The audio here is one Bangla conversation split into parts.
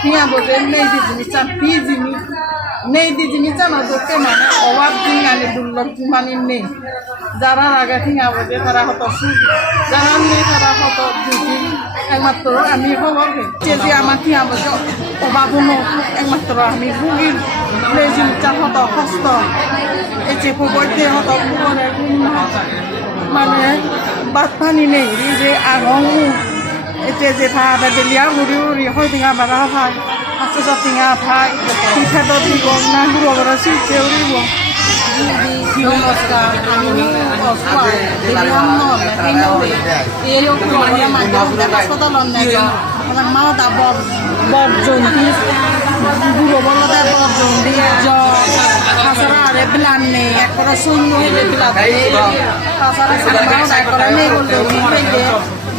Tinggal boleh nih di sini campur sini, nih di sini cana dokter mana awak tinggal di dulu cuma ini, jarang agak tinggal boleh para foto shoot, jarang nih para foto shooting, emak terus kami khawar ke, jadi amat tinggal boleh awak puno, emak terus kami bugil, nih sini cana foto hosto, cepu boleh foto puno mana batpan ini, jadi angongu. Itu je pha bade liya uri hoi tinga bara pha aso so tinga pha pitha do di go na guru bara si che uri go di namaskar ani oswa di namno eno e yo ko ya ma do da hospital na jo na ma da bor jonti guru bolo da bor jonti jo hasara re plan ne ekora sunnu hele plan hasara sama da ekora ne gollo ni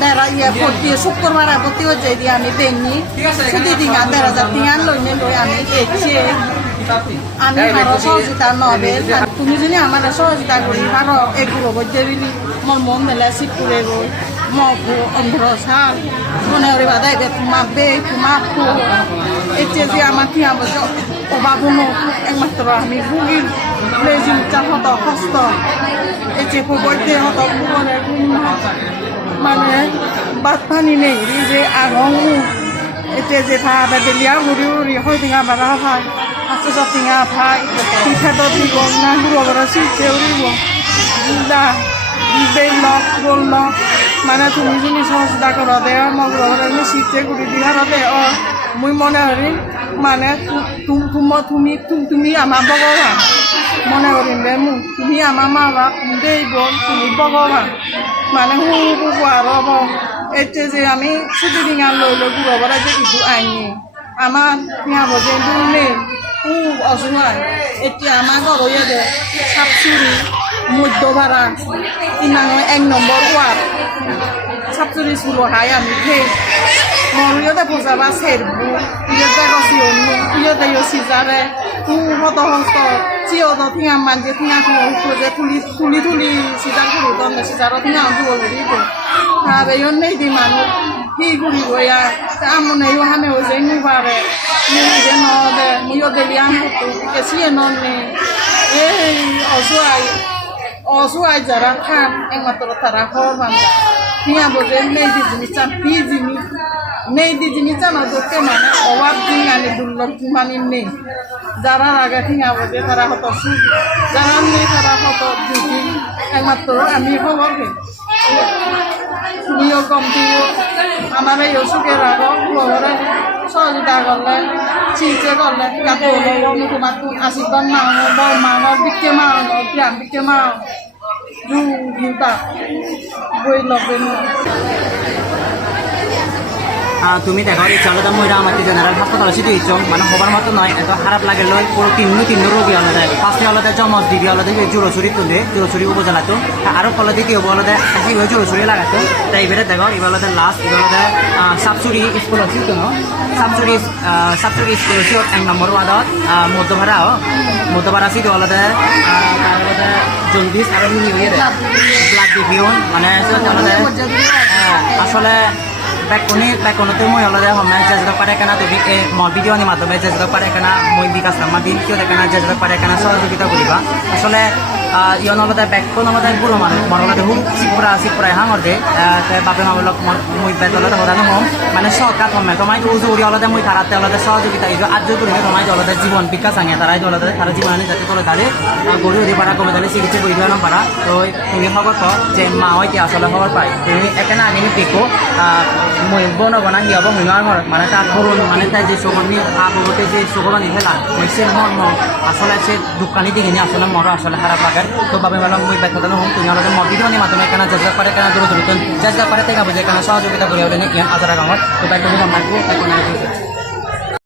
Daerah ia putih syukur marah putih aja dia ami bengi, sudah tinggal daerah tinggal loh ini loh ami kece, ami harus kita nobel, tumi sini amar harus kita guri harus ego bojeri ni, mau melasi kurego, mau ambrosa, mana orang badai ke kumabe kumapu, ece dia amati abajo, obaguno, emak terah mi bugil, lezim cah hoto hosto, ece pobojde hoto kurego. Mana batpan ini je angongu itu je pha bade liya uri hoi tinga bara pha aso so tinga pha pitha do di go na guru bara si che uri go da be lo mana তুমি যদি সহজতা করো দে mug bara ni si che guru di haro de o mui mone hari মানে তুমি আমার ভগবান মনে করেন বেমু তুমি আমার মা বাপ দেই বোন তুমি ভগবান মানে হু আর এতে যে আমি ছুটি দিন লইল গুড়ো বড় যে ইদু আইনি আমার পিয়া বজে দুলে অসহায় এটি আমার ঘর হয়ে দে সাপচুরি মধ্য ভাড়া 1 নম্বর ওয়ার্ড সাপচুরি স্কুল হাই আমি ফের Morio de posaba serbu, yo te cocino, yo te yo sizare, hoto hosto, si o do tinga manje tinga tuli sizar guru donde sizaro tinga guru guru, habe yo nei di manu, hi guru goya, amune yo hame o zeni bare, ni je no de, muyo de liam hoto, que si no ne, osuai jara kan, engatoro taraho manda, tinga boje nei di sini campur sini. Nih di sini cana dokter mana awak tinggal di dulu cuma ini, jarang agak tinggal boleh para foto shoot, jarang nih para foto shooting, emak terus kami khawar ke, niyo kompiu, amare yo suke rago, keluaran, soal kita korle, cice korle, katolo, mutu matu, asiban mau, bau mau, bikin mau, pian bikin mau, juta, gue lopen. তুমি দেখো এই চলতা মহিলা আমাদের জেনারেল হাসপাতালে শুধু ইচ্ছ মানে হবার মতো নয় এত খারাপ লাগে লয় পুরো তিন রোগী আলাদা ফার্স্টে আলাদা জমজ দিবি আলাদা জোরছুরি তুলে জোরছুরি উপজেলা তো আরো ফলে দ্বিতীয় আলাদা এইভাবে জোরছুরি লাগাতো তাই এবারে দেখো এবার আলাদা লাস্ট এবার আলাদা সাপচুরি স্কুল আছে তো সাপচুরি স্কুল আছে 1 নম্বর ওয়ার্ডত মধ্যভাড়া আছে তো আলাদা তার আলাদা জন্ডিস আর ব্লাড ডিভিউন মানে আলাদা আসলে Background মই আলাদা সময় যেটা পারে কেনা তুমি ভিডিওর মাধ্যমে যেটা পারে কেনা মই বিকাশ আমার দিন কেউ দেখে না যেটা পারে কেনা সহযোগিতা করিবা আসলে ইয়ন আলাদা ব্যাকগ্রাউন্ড আমাদের পুরো মানুষ মরলাদে হুক সিপুরা হাঙরদে বাপে মামলক মই বেতলাতে হদানো হম মানে সরকার সময় তোমায় উজুরি আলাদা মই তারাতে আলাদা সহযোগিতা এই আর্য করিবে তোমায় আলাদা জীবন বিকাশ আনে তারাই আলাদা তারা জীবন আনি যাতে তোলে দাঁড়ে গরু হতে পারা কমে দাঁড়িয়ে চিকিৎসা করে দেওয়া পারা তো তুমি খবর পাও যে মা হয়তো আসলে খবর পাই তুমি এখানে আনি দেখো মই বনা হিয়াব মইনার ঘর মানে তার ধরুন মানে তাই যে সগনি আগতে যে সগনি ফেলা মই সে আসলে সে দোকানি দিকে নিয়ে আসলে মর আসলে খারাপ লাগে তো বাবে মেলা মই ব্যর্থতা হোম তুমি আলাদা ভিডিওর মাধ্যমে কেনা যেটা পারে কেনা দূর যেটা পারে থেকে বুঝে কেনা সহযোগিতা করে হলে ইয়ান আজারা গাঁৱত তো তাই তুমি মাইকো